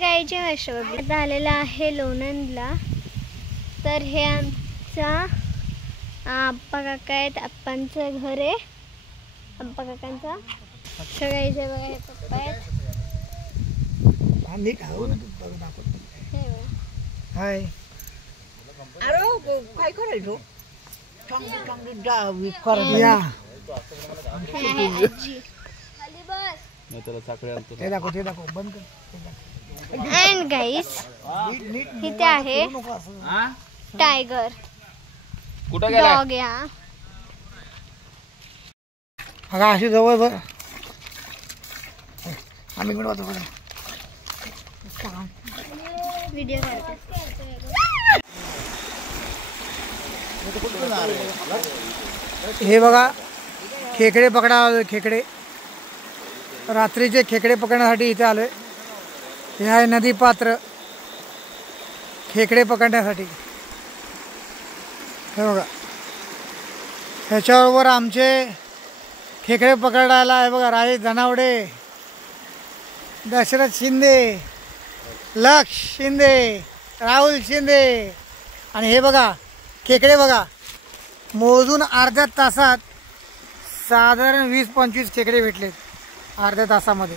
गाईचे वैष्णव आता आलेला आहे लोणंदला। तर हे आमचा आप्पा काका आहेत, आप्पांचं घर आहे आप्पा काकांचा। सगळ्याचे बघा हे पप्पा आहेत। हाय अरे काय करायचो या ते दाखव बंद कर। अँड गाईस इथे आहे टायगर डॉग या हा अशी जवळ बघ आम्ही पण वाटतो बघा व्हिडिओ काढते। हे बघा खेकडे पकडा खेकडे रात्रीचे खेकडे पकडण्यासाठी इथे आलोय। हे आहे नदी पात्र खेकडे पकडण्यासाठी। हे बघा ह्याच्याबरोबर आमचे खेकडे पकडायला आहे बघा राजेश धनावडे, दशरथ शिंदे, लक्ष शिंदे, राहुल शिंदे। आणि हे बघा खेकडे बघा मोजून अर्ध्या तासात साधारण 20-25 खेकडे भेटलेत अर्ध्या तासामध्ये।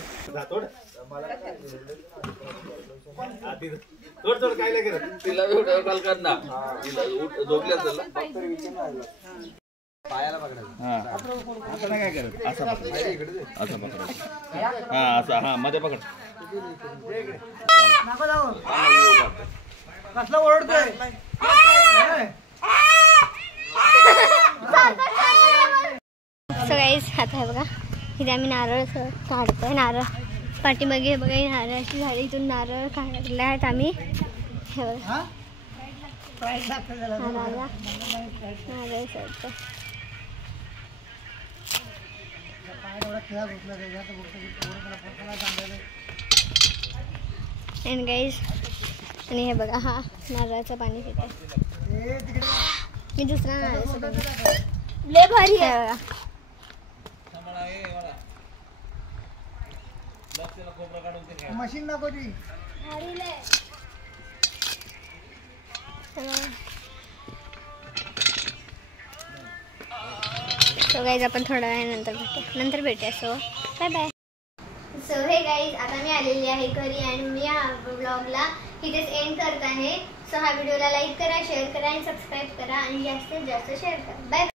पायाला पकडायचं असं नाही काय करत असं पकडायचं असं पकडायचं हां असं हां मध्ये पकड नको जाऊ कसला ओरडतोय सो गाईस आता हे बघा इथे आम्ही नारळ काढतोय। नारळ पाठीमागे बघा नारळाची झाडी इथून नारळ काढले आहेत आम्ही। हे बघा नारळ सोडतो। अँड गाईज आणि हे बघा हा नारळाचं पाणी पिते मी। दुसरा नारळ लय भारी आहे बघा। मशीन दाखवती सो गाईज आपण थोड्या वेळानंतर भेटूया। So bye bye. So hey guys आता मी आलेली आहे घरी आणि मी या ब्लॉगला इथेच एंड करत आहे। सो हा व्हिडिओला लाईक करा, शेअर करा आणि सबस्क्राईब करा आणि जास्तीत जास्त शेअर करा। बाय।